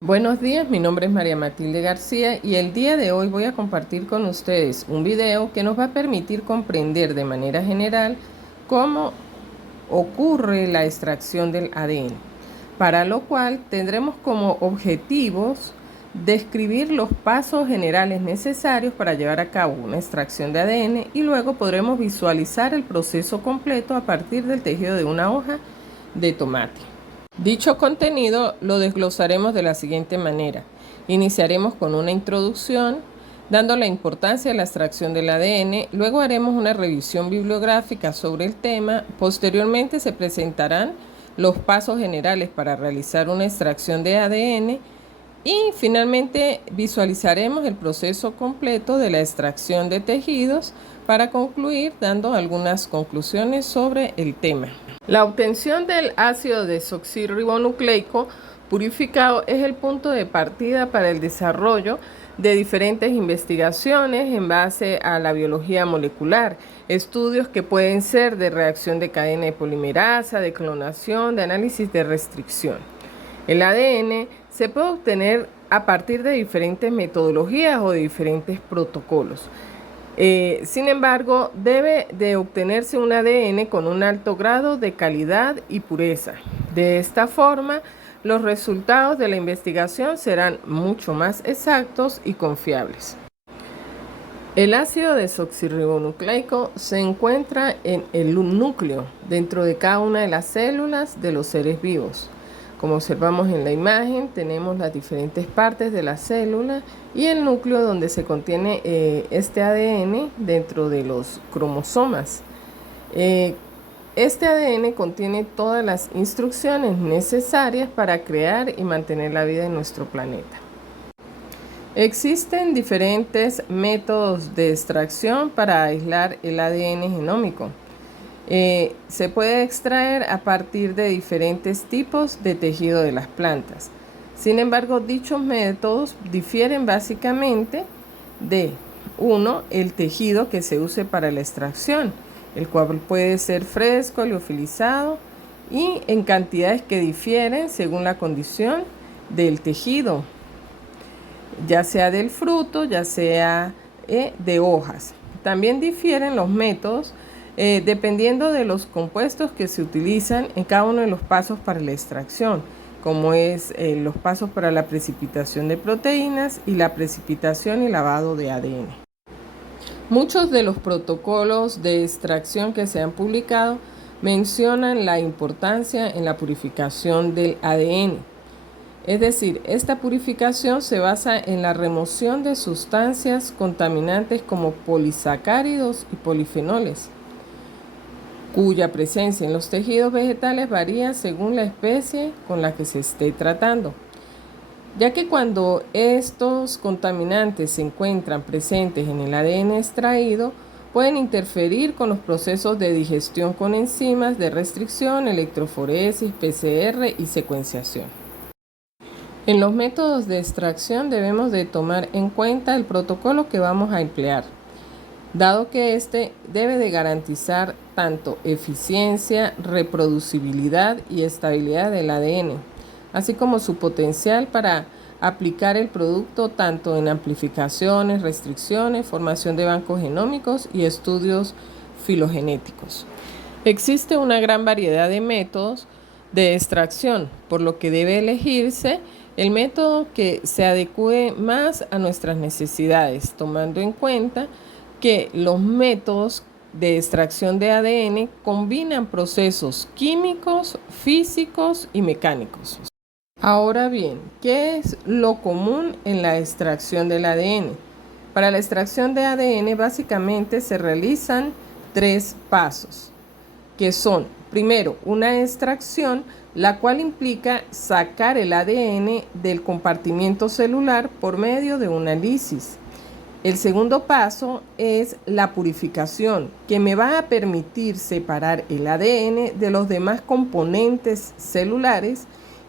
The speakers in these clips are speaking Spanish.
Buenos días, mi nombre es María Matilde García y el día de hoy voy a compartir con ustedes un video que nos va a permitir comprender de manera general cómo ocurre la extracción del ADN, para lo cual tendremos como objetivos describir los pasos generales necesarios para llevar a cabo una extracción de ADN y luego podremos visualizar el proceso completo a partir del tejido de una hoja de tomate. Dicho contenido lo desglosaremos de la siguiente manera. Iniciaremos con una introducción, dando la importancia de la extracción del ADN, luego haremos una revisión bibliográfica sobre el tema, posteriormente se presentarán los pasos generales para realizar una extracción de ADN y finalmente visualizaremos el proceso completo de la extracción de tejidos para concluir dando algunas conclusiones sobre el tema. La obtención del ácido desoxirribonucleico purificado es el punto de partida para el desarrollo de diferentes investigaciones en base a la biología molecular, estudios que pueden ser de reacción de cadena de polimerasa, de clonación, de análisis de restricción. El ADN se puede obtener a partir de diferentes metodologías o de diferentes protocolos. Sin embargo, debe de obtenerse un ADN con un alto grado de calidad y pureza. De esta forma, los resultados de la investigación serán mucho más exactos y confiables. El ácido desoxirribonucleico se encuentra en el núcleo, dentro de cada una de las células de los seres vivos. Como observamos en la imagen, tenemos las diferentes partes de la célula y el núcleo donde se contiene este ADN dentro de los cromosomas. Este ADN contiene todas las instrucciones necesarias para crear y mantener la vida en nuestro planeta. Existen diferentes métodos de extracción para aislar el ADN genómico. Se puede extraer a partir de diferentes tipos de tejido de las plantas. Sin embargo, dichos métodos difieren básicamente de 1. El tejido que se use para la extracción, el cual puede ser fresco, liofilizado y en cantidades que difieren según la condición del tejido, ya sea del fruto, ya sea de hojas. También difieren los métodos dependiendo de los compuestos que se utilizan en cada uno de los pasos para la extracción, como es los pasos para la precipitación de proteínas y la precipitación y lavado de ADN. Muchos de los protocolos de extracción que se han publicado mencionan la importancia en la purificación del ADN. Es decir, esta purificación se basa en la remoción de sustancias contaminantes como polisacáridos y polifenoles, cuya presencia en los tejidos vegetales varía según la especie con la que se esté tratando, ya que cuando estos contaminantes se encuentran presentes en el ADN extraído, pueden interferir con los procesos de digestión con enzimas de restricción, electroforesis, PCR y secuenciación. En los métodos de extracción debemos de tomar en cuenta el protocolo que vamos a emplear, dado que este debe de garantizar tanto eficiencia, reproducibilidad y estabilidad del ADN, así como su potencial para aplicar el producto tanto en amplificaciones, restricciones, formación de bancos genómicos y estudios filogenéticos. Existe una gran variedad de métodos de extracción, por lo que debe elegirse el método que se adecue más a nuestras necesidades, tomando en cuenta que los métodos de extracción de ADN combinan procesos químicos, físicos y mecánicos. Ahora bien, ¿qué es lo común en la extracción del ADN? Para la extracción de ADN básicamente se realizan 3 pasos, que son, primero, una extracción, la cual implica sacar el ADN del compartimiento celular por medio de una lisis. El segundo paso es la purificación, que me va a permitir separar el ADN de los demás componentes celulares.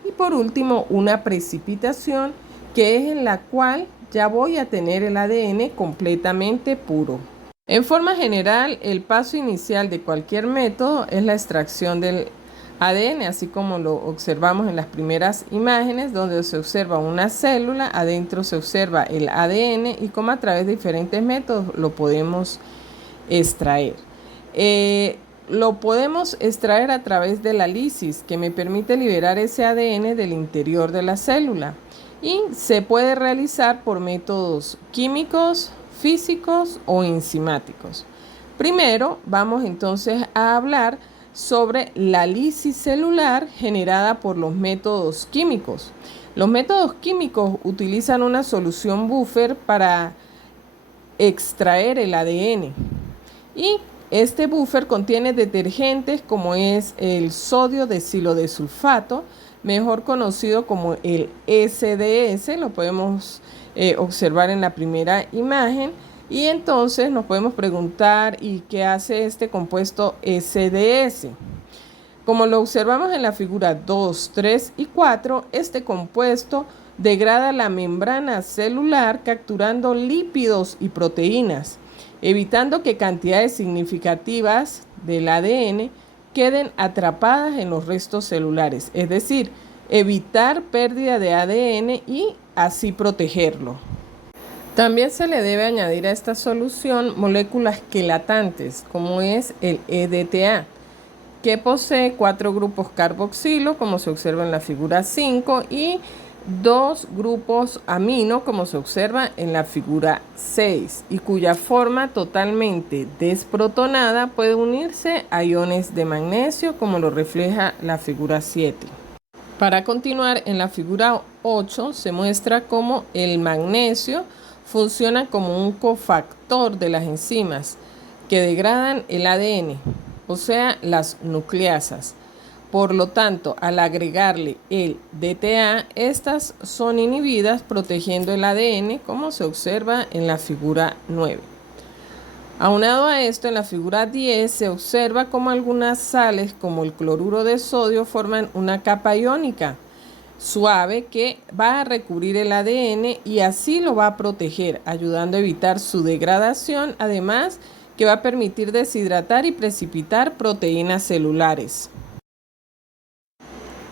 Y por último, una precipitación, que es en la cual ya voy a tener el ADN completamente puro. En forma general, el paso inicial de cualquier método es la extracción del ADN, así como lo observamos en las primeras imágenes, donde se observa una célula, adentro se observa el ADN y cómo a través de diferentes métodos lo podemos extraer. Lo podemos extraer a través de la lisis, que me permite liberar ese ADN del interior de la célula, y se puede realizar por métodos químicos, físicos o enzimáticos. Primero vamos entonces a hablar sobre la lisis celular generada por los métodos químicos. Los métodos químicos utilizan una solución buffer para extraer el ADN, y este buffer contiene detergentes como es el sodio desilodesulfato, mejor conocido como el SDS, lo podemos observar en la primera imagen. Y entonces nos podemos preguntar, ¿y qué hace este compuesto SDS? Como lo observamos en la figura 2, 3 y 4, este compuesto degrada la membrana celular capturando lípidos y proteínas, evitando que cantidades significativas del ADN queden atrapadas en los restos celulares, es decir, evitar pérdida de ADN y así protegerlo. También se le debe añadir a esta solución moléculas quelatantes, como es el EDTA, que posee 4 grupos carboxilo, como se observa en la figura 5, y 2 grupos amino, como se observa en la figura 6, y cuya forma totalmente desprotonada puede unirse a iones de magnesio, como lo refleja la figura 7. Para continuar, en la figura 8 se muestra cómo el magnesio funciona como un cofactor de las enzimas que degradan el ADN, o sea, las nucleasas. Por lo tanto, al agregarle el DTA, estas son inhibidas protegiendo el ADN, como se observa en la figura 9. Aunado a esto, en la figura 10 se observa cómo algunas sales, como el cloruro de sodio, forman una capa iónica suave que va a recubrir el ADN y así lo va a proteger, ayudando a evitar su degradación, además que va a permitir deshidratar y precipitar proteínas celulares.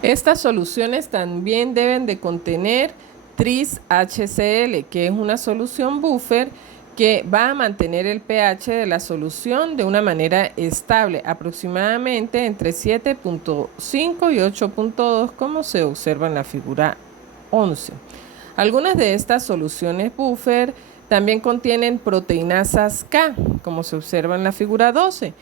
Estas soluciones también deben de contener tris-HCl, que es una solución buffer que va a mantener el pH de la solución de una manera estable, aproximadamente entre 7.5 y 8.2, como se observa en la figura 11. Algunas de estas soluciones buffer también contienen proteinasas K, como se observa en la figura 12.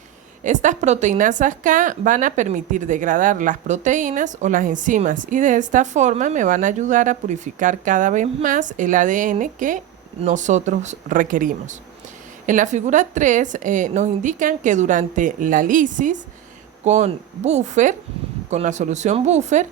Estas proteinasas K van a permitir degradar las proteínas o las enzimas y de esta forma me van a ayudar a purificar cada vez más el ADN que nosotros requerimos. En la figura 3 nos indican que durante la lisis con la solución buffer,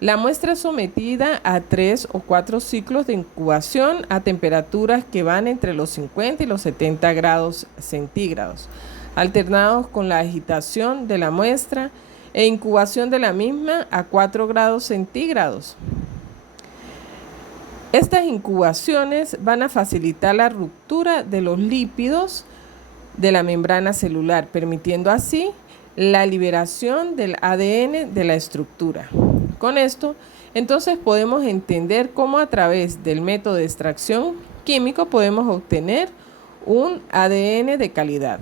la muestra es sometida a 3 o 4 ciclos de incubación a temperaturas que van entre los 50 y los 70 grados centígrados, alternados con la agitación de la muestra e incubación de la misma a 4 grados centígrados. Estas incubaciones van a facilitar la ruptura de los lípidos de la membrana celular, permitiendo así la liberación del ADN de la estructura. Con esto, entonces podemos entender cómo a través del método de extracción químico podemos obtener un ADN de calidad.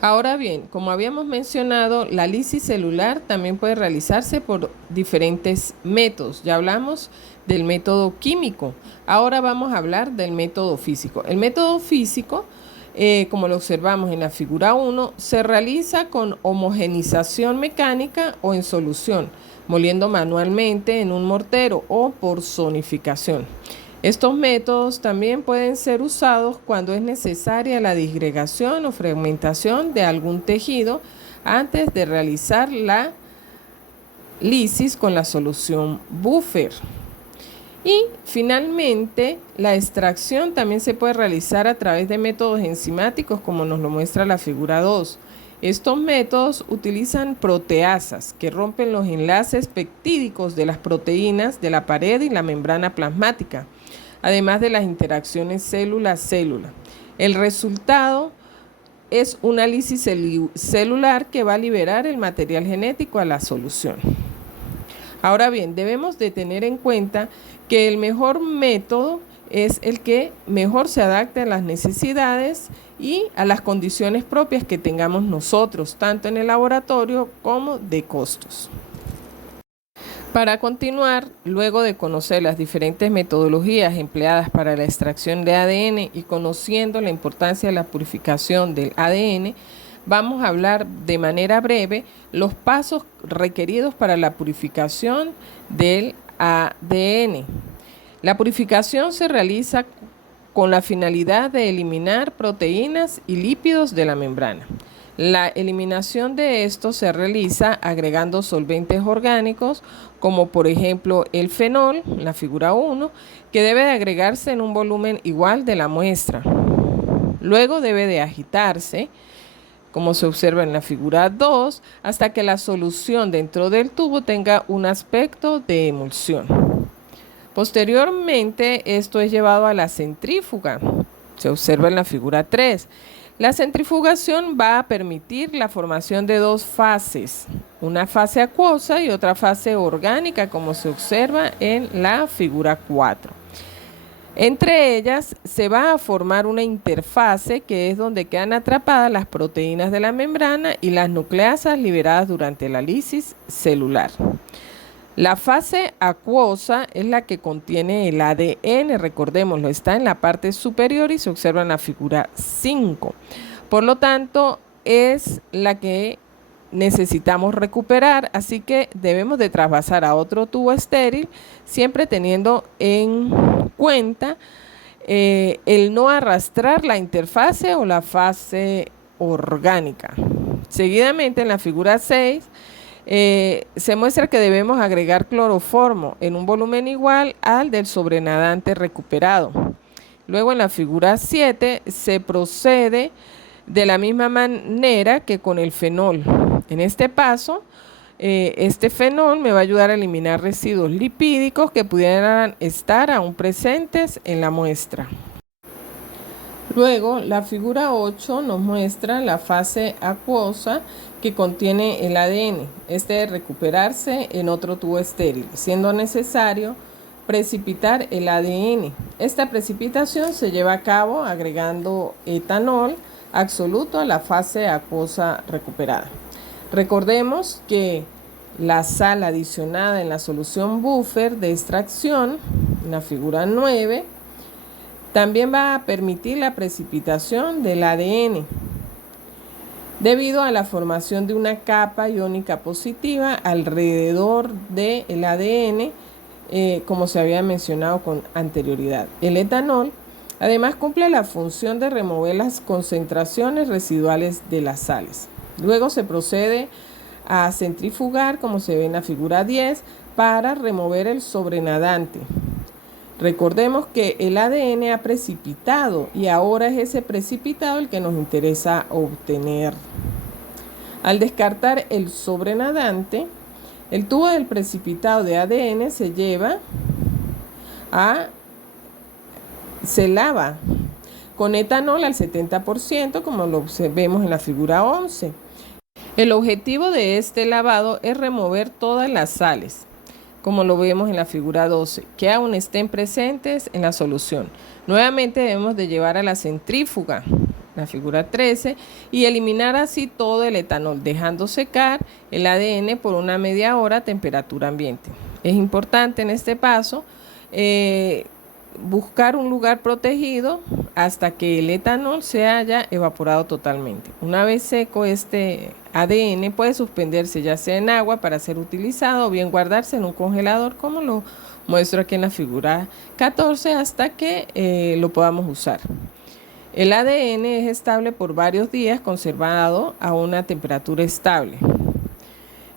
Ahora bien, como habíamos mencionado, la lisis celular también puede realizarse por diferentes métodos. Ya hablamos del método químico. Ahora vamos a hablar del método físico. El método físico, como lo observamos en la figura 1, se realiza con homogenización mecánica o en solución, moliendo manualmente en un mortero o por zonificación. Estos métodos también pueden ser usados cuando es necesaria la disgregación o fragmentación de algún tejido antes de realizar la lisis con la solución buffer. Y finalmente, la extracción también se puede realizar a través de métodos enzimáticos, como nos lo muestra la figura 2. Estos métodos utilizan proteasas que rompen los enlaces peptídicos de las proteínas de la pared y la membrana plasmática, además de las interacciones célula-célula. El resultado es un análisis celular que va a liberar el material genético a la solución. Ahora bien, debemos de tener en cuenta que el mejor método es el que mejor se adapte a las necesidades y a las condiciones propias que tengamos nosotros, tanto en el laboratorio como de costos. Para continuar, luego de conocer las diferentes metodologías empleadas para la extracción de ADN y conociendo la importancia de la purificación del ADN, vamos a hablar de manera breve los pasos requeridos para la purificación del ADN. La purificación se realiza con la finalidad de eliminar proteínas y lípidos de la membrana. La eliminación de estos se realiza agregando solventes orgánicos, como por ejemplo el fenol, la figura 1, que debe de agregarse en un volumen igual de la muestra. Luego debe de agitarse, como se observa en la figura 2, hasta que la solución dentro del tubo tenga un aspecto de emulsión. Posteriormente, esto es llevado a la centrífuga, se observa en la figura 3. La centrifugación va a permitir la formación de dos fases, una fase acuosa y otra fase orgánica, como se observa en la figura 4. Entre ellas se va a formar una interfase que es donde quedan atrapadas las proteínas de la membrana y las nucleasas liberadas durante la lisis celular. La fase acuosa es la que contiene el ADN, recordémoslo, está en la parte superior y se observa en la figura 5. Por lo tanto, es la que necesitamos recuperar, así que debemos de traspasar a otro tubo estéril, siempre teniendo en cuenta el no arrastrar la interfase o la fase orgánica. Seguidamente, en la figura 6, se muestra que debemos agregar cloroformo en un volumen igual al del sobrenadante recuperado. Luego en la figura 7 se procede de la misma manera que con el fenol. En este paso, este fenol me va a ayudar a eliminar residuos lipídicos que pudieran estar aún presentes en la muestra. Luego, la figura 8 nos muestra la fase acuosa que contiene el ADN. Este debe recuperarse en otro tubo estéril, siendo necesario precipitar el ADN. Esta precipitación se lleva a cabo agregando etanol absoluto a la fase acuosa recuperada. Recordemos que la sal adicionada en la solución buffer de extracción, en la figura 9, también va a permitir la precipitación del ADN debido a la formación de una capa iónica positiva alrededor del ADN, como se había mencionado con anterioridad. El etanol además cumple la función de remover las concentraciones residuales de las sales. Luego se procede a centrifugar, como se ve en la figura 10, para remover el sobrenadante. Recordemos que el ADN ha precipitado y ahora es ese precipitado el que nos interesa obtener. Al descartar el sobrenadante, el tubo del precipitado de ADN se lava con etanol al 70%, como lo vemos en la figura 11. El objetivo de este lavado es remover todas las sales, como lo vemos en la figura 12, que aún estén presentes en la solución. Nuevamente debemos de llevar a la centrífuga, la figura 13, y eliminar así todo el etanol, dejando secar el ADN por una media hora a temperatura ambiente. Es importante en este paso buscar un lugar protegido hasta que el etanol se haya evaporado totalmente. Una vez seco este ADN puede suspenderse ya sea en agua para ser utilizado o bien guardarse en un congelador, como lo muestro aquí en la figura 14, hasta que lo podamos usar. El ADN es estable por varios días conservado a una temperatura estable.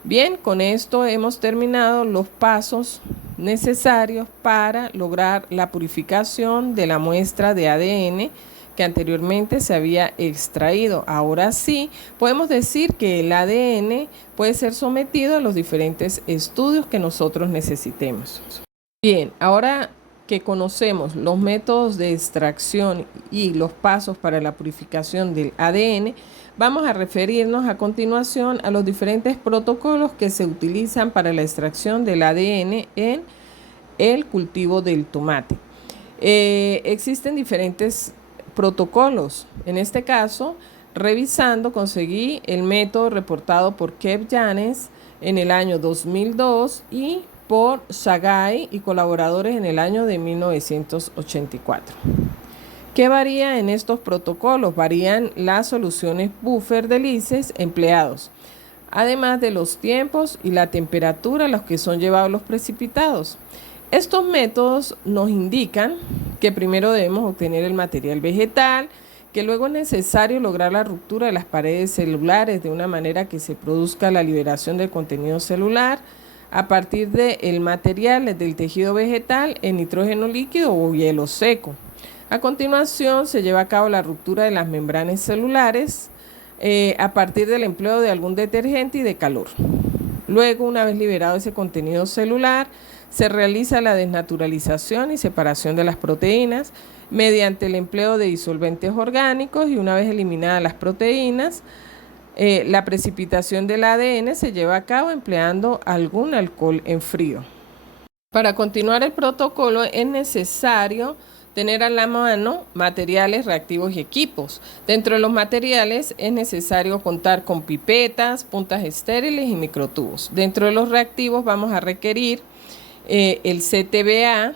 Bien, con esto hemos terminado los pasos necesarios para lograr la purificación de la muestra de ADN que anteriormente se había extraído. Ahora sí, podemos decir que el ADN puede ser sometido a los diferentes estudios que nosotros necesitemos. Bien, ahora que conocemos los métodos de extracción y los pasos para la purificación del ADN, vamos a referirnos a continuación a los diferentes protocolos que se utilizan para la extracción del ADN en el cultivo del tomate. Existen diferentes protocolos. En este caso, revisando, conseguí el método reportado por Kev Janes en el año 2002 y por Sagai y colaboradores en el año de 1984. ¿Qué varía en estos protocolos? Varían las soluciones buffer de lices empleados, además de los tiempos y la temperatura a los que son llevados los precipitados. Estos métodos nos indican que primero debemos obtener el material vegetal, que luego es necesario lograr la ruptura de las paredes celulares de una manera que se produzca la liberación del contenido celular a partir del material del tejido vegetal en nitrógeno líquido o hielo seco. A continuación se lleva a cabo la ruptura de las membranas celulares a partir del empleo de algún detergente y de calor. Luego, una vez liberado ese contenido celular, se realiza la desnaturalización y separación de las proteínas mediante el empleo de disolventes orgánicos y una vez eliminadas las proteínas, la precipitación del ADN se lleva a cabo empleando algún alcohol en frío. Para continuar el protocolo es necesario tener a la mano materiales, reactivos y equipos. Dentro de los materiales es necesario contar con pipetas, puntas estériles y microtubos. Dentro de los reactivos vamos a requerir el CTBA,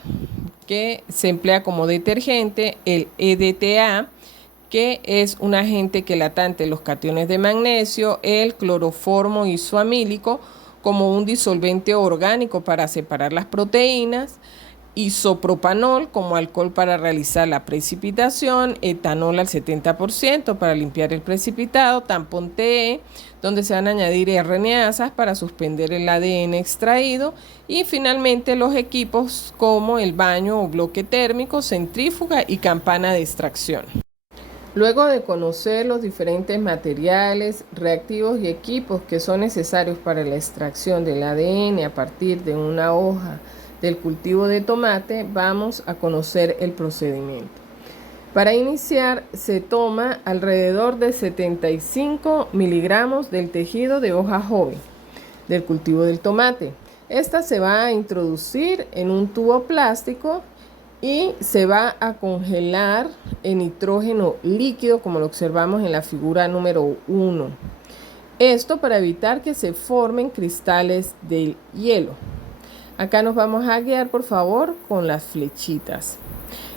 que se emplea como detergente, el EDTA, que es un agente quelatante de los cationes de magnesio, el cloroformo isoamílico como un disolvente orgánico para separar las proteínas, isopropanol como alcohol para realizar la precipitación, etanol al 70% para limpiar el precipitado, tampón TE, donde se van a añadir RNasas para suspender el ADN extraído, y finalmente los equipos como el baño o bloque térmico, centrífuga y campana de extracción. Luego de conocer los diferentes materiales, reactivos y equipos que son necesarios para la extracción del ADN a partir de una hoja del cultivo de tomate, vamos a conocer el procedimiento. Para iniciar, se toma alrededor de 75 miligramos del tejido de hoja joven del cultivo del tomate. Esta se va a introducir en un tubo plástico y se va a congelar en nitrógeno líquido, como lo observamos en la figura número 1. Esto para evitar que se formen cristales del hielo. Acá nos vamos a guiar, por favor, con las flechitas.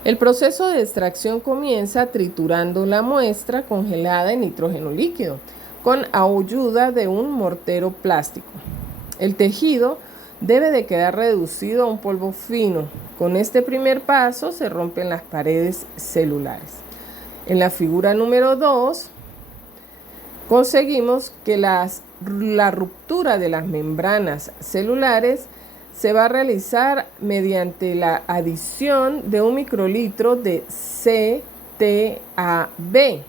El proceso de extracción comienza triturando la muestra congelada en nitrógeno líquido con ayuda de un mortero plástico. El tejido debe de quedar reducido a un polvo fino. Con este primer paso se rompen las paredes celulares. En la figura número 2 conseguimos que la ruptura de las membranas celulares se va a realizar mediante la adición de un microlitro de CTAB.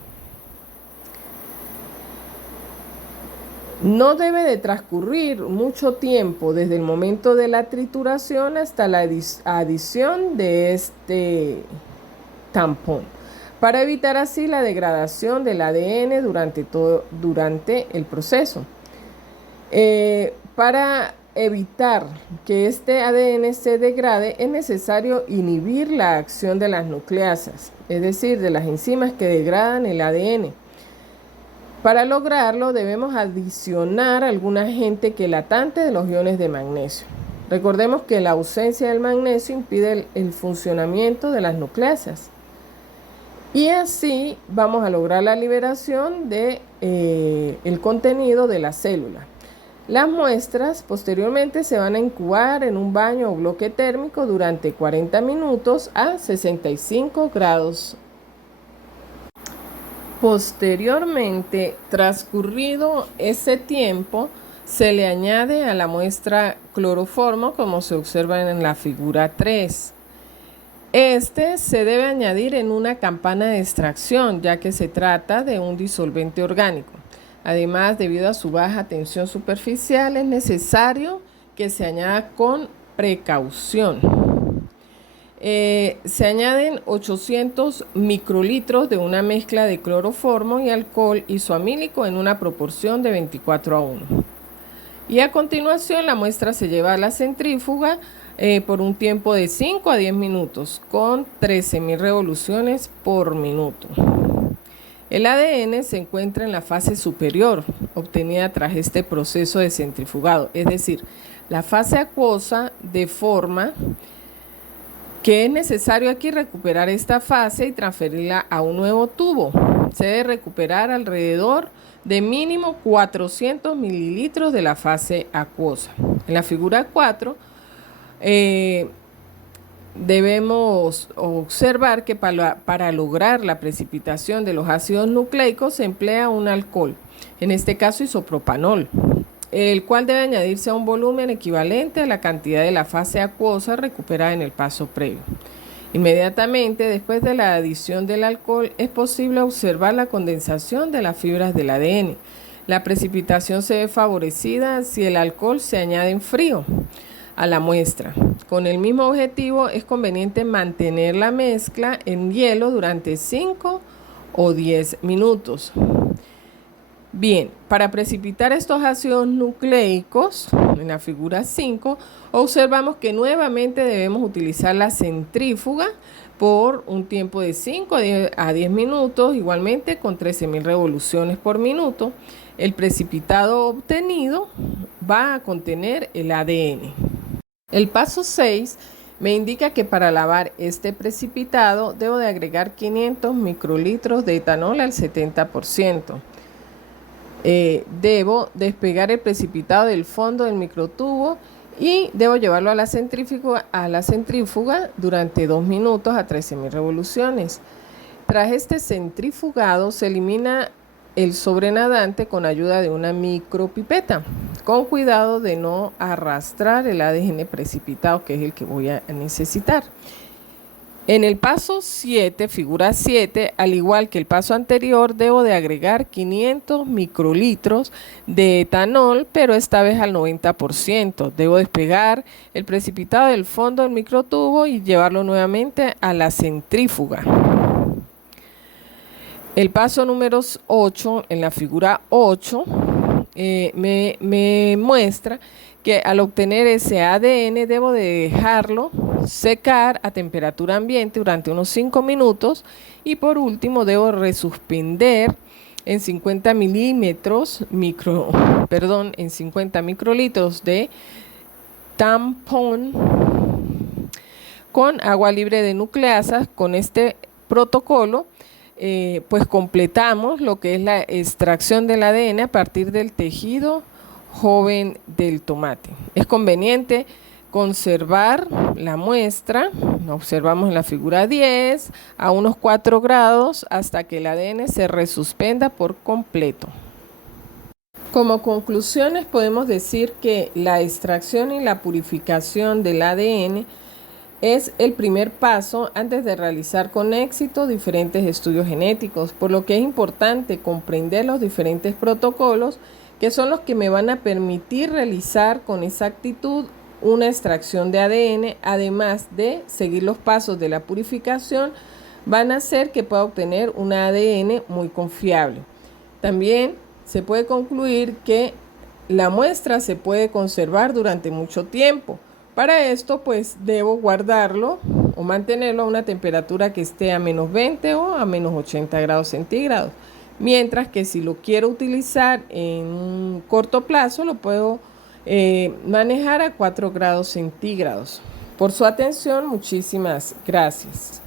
No debe de transcurrir mucho tiempo desde el momento de la trituración hasta la adición de este tampón, para evitar así la degradación del ADN durante el proceso. Para evitar que este ADN se degrade, es necesario inhibir la acción de las nucleasas, es decir, de las enzimas que degradan el ADN. Para lograrlo debemos adicionar algún agente quelatante de los iones de magnesio. Recordemos que la ausencia del magnesio impide el funcionamiento de las nucleasas. Y así vamos a lograr la liberación de el contenido de la célula. Las muestras posteriormente se van a incubar en un baño o bloque térmico durante 40 minutos a 65 grados. Posteriormente, transcurrido ese tiempo, se le añade a la muestra cloroformo, como se observa en la figura 3. Este se debe añadir en una campana de extracción, ya que se trata de un disolvente orgánico. Además, debido a su baja tensión superficial, es necesario que se añada con precaución. Se añaden 800 microlitros de una mezcla de cloroformo y alcohol isoamílico en una proporción de 24:1. Y a continuación la muestra se lleva a la centrífuga por un tiempo de 5 a 10 minutos con 13.000 revoluciones por minuto. El ADN se encuentra en la fase superior, obtenida tras este proceso de centrifugado, es decir, la fase acuosa, de forma que es necesario aquí recuperar esta fase y transferirla a un nuevo tubo. Se debe recuperar alrededor de mínimo 400 mililitros de la fase acuosa. En la figura 4 debemos observar que para lograr la precipitación de los ácidos nucleicos se emplea un alcohol, en este caso isopropanol, el cual debe añadirse a un volumen equivalente a la cantidad de la fase acuosa recuperada en el paso previo. Inmediatamente después de la adición del alcohol es posible observar la condensación de las fibras del ADN. La precipitación se ve favorecida si el alcohol se añade en frío a la muestra. Con el mismo objetivo es conveniente mantener la mezcla en hielo durante 5 o 10 minutos. Bien, para precipitar estos ácidos nucleicos, en la figura 5, observamos que nuevamente debemos utilizar la centrífuga por un tiempo de 5 a 10 minutos, igualmente con 13.000 revoluciones por minuto. El precipitado obtenido va a contener el ADN. El paso 6 me indica que para lavar este precipitado debo de agregar 500 microlitros de etanol al 70%. Debo despegar el precipitado del fondo del microtubo y debo llevarlo a la centrífuga durante 2 minutos a 13.000 revoluciones. Tras este centrifugado se elimina el sobrenadante con ayuda de una micropipeta, con cuidado de no arrastrar el ADN precipitado, que es el que voy a necesitar. En el paso 7, figura 7, al igual que el paso anterior, debo de agregar 500 microlitros de etanol, pero esta vez al 90%. Debo despegar el precipitado del fondo del microtubo y llevarlo nuevamente a la centrífuga. El paso número 8, en la figura 8, me muestra que al obtener ese ADN debo de dejarlo secar a temperatura ambiente durante unos 5 minutos y por último debo resuspender en 50 microlitros de tampón con agua libre de nucleasas. Con este protocolo pues completamos lo que es la extracción del ADN a partir del tejido joven del tomate. Es conveniente conservar la muestra, lo observamos en la figura 10, a unos 4 grados hasta que el ADN se resuspenda por completo. Como conclusiones podemos decir que la extracción y la purificación del ADN es el primer paso antes de realizar con éxito diferentes estudios genéticos, por lo que es importante comprender los diferentes protocolos que son los que me van a permitir realizar con exactitud una extracción de ADN, además de seguir los pasos de la purificación, van a hacer que pueda obtener un ADN muy confiable. También se puede concluir que la muestra se puede conservar durante mucho tiempo. Para esto, pues debo guardarlo o mantenerlo a una temperatura que esté a -20 o a -80 grados centígrados. Mientras que si lo quiero utilizar en un corto plazo, lo puedo manejar a 4 grados centígrados. Por su atención, muchísimas gracias.